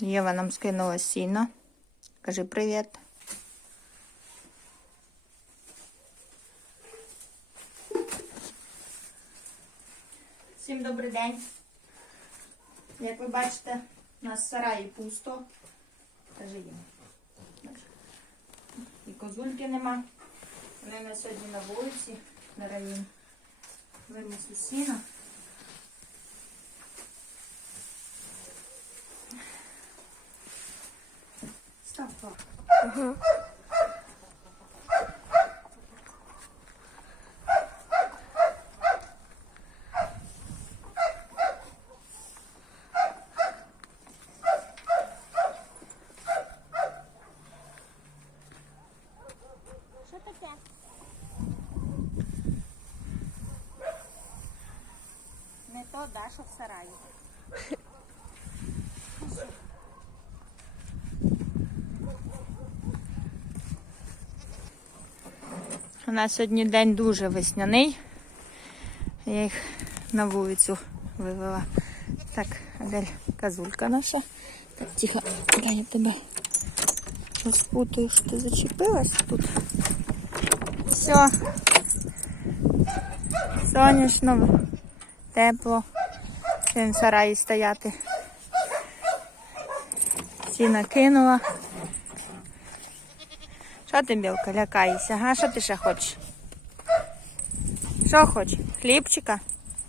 Єва нам скинула сіно. Кажи привіт. Всім добрий день. Як ви бачите, у нас сараї пусто. Кажи їм. І козульки нема. Вони у нас сьогодні на вулиці, на районі. Винесли сіно. Став пап. Що таке? Не то Даша в сараї. У нас сьогодні день дуже весняний. Я їх на вулицю вивела. Так, Адель, казулька наша. Так, тихо, дай я тебе розпутаю, що ти зачепилась тут. Все. Сонячно, тепло. Ще в сараї стояти. Ці накинула. Що ти, білка, лякаєшся? А що ти ще хочеш? Що хочеш? Хлібчика?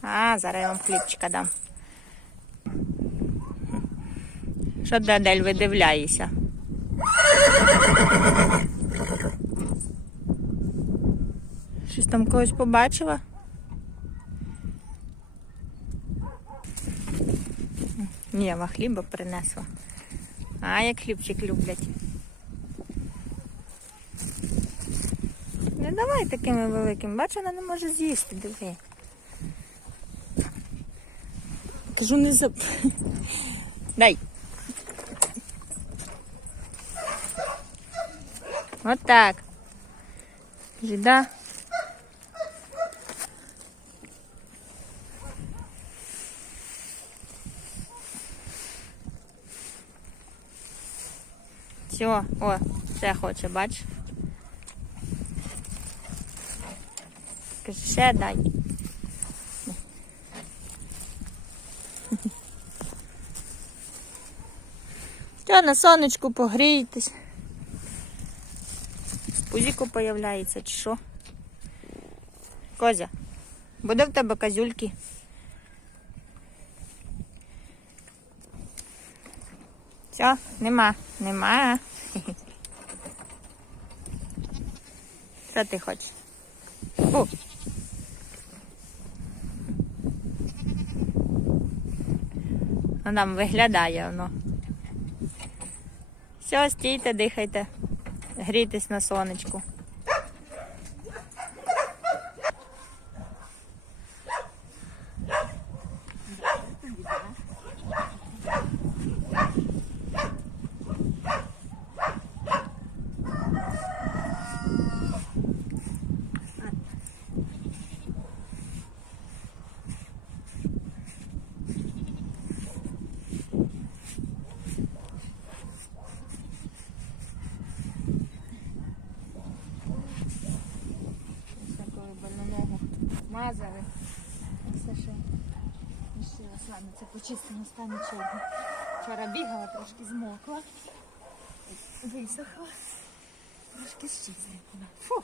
А, зараз я вам хлібчика дам. Що ти, Адель, видивляєшся? Щось там когось побачила? Єва хліба принесла. А, як хлібчик люблять. Давай такими великими. Бачу, вона не може з'їсти, диви. Кажу, не заб... Дай. От так. Жіда. Все, о, все хоче, бач. Скажи, ще дай. Що, на сонечку погрійтесь. Пузіко появляється, чи що? Козя, буде в тебе козюльки? Все, нема, нема. Що ти хочеш? Фу. Ну, нам виглядає воно. Все, стійте, дихайте, грійтесь на сонечку. Лишилось. Це почистимо стане черги. Вчора бігала, трошки змокла. Висохла. Трошки щезла. Фу.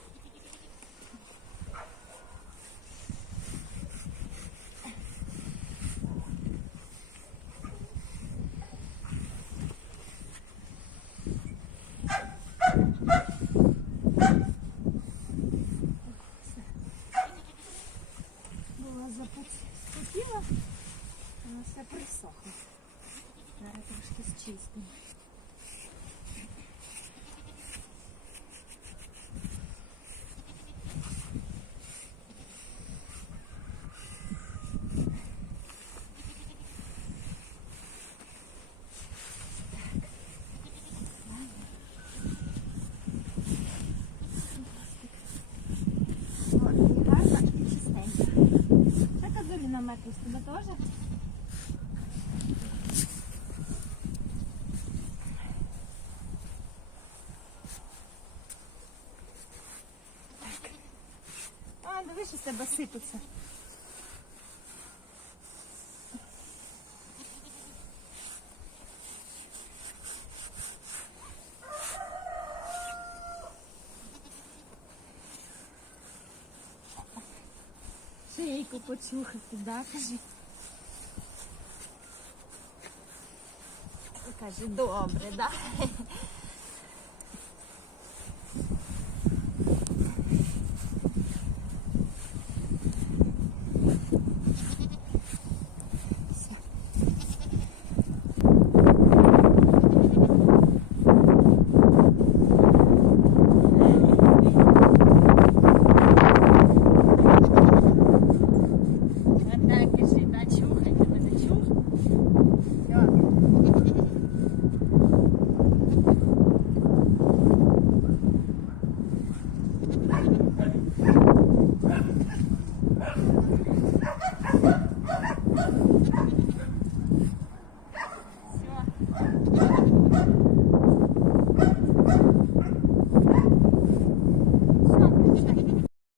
метрів з тоже. Так. А, дивись, що з тебе сипеться. Шейку почухати, да, кажи. Каже, добре, да?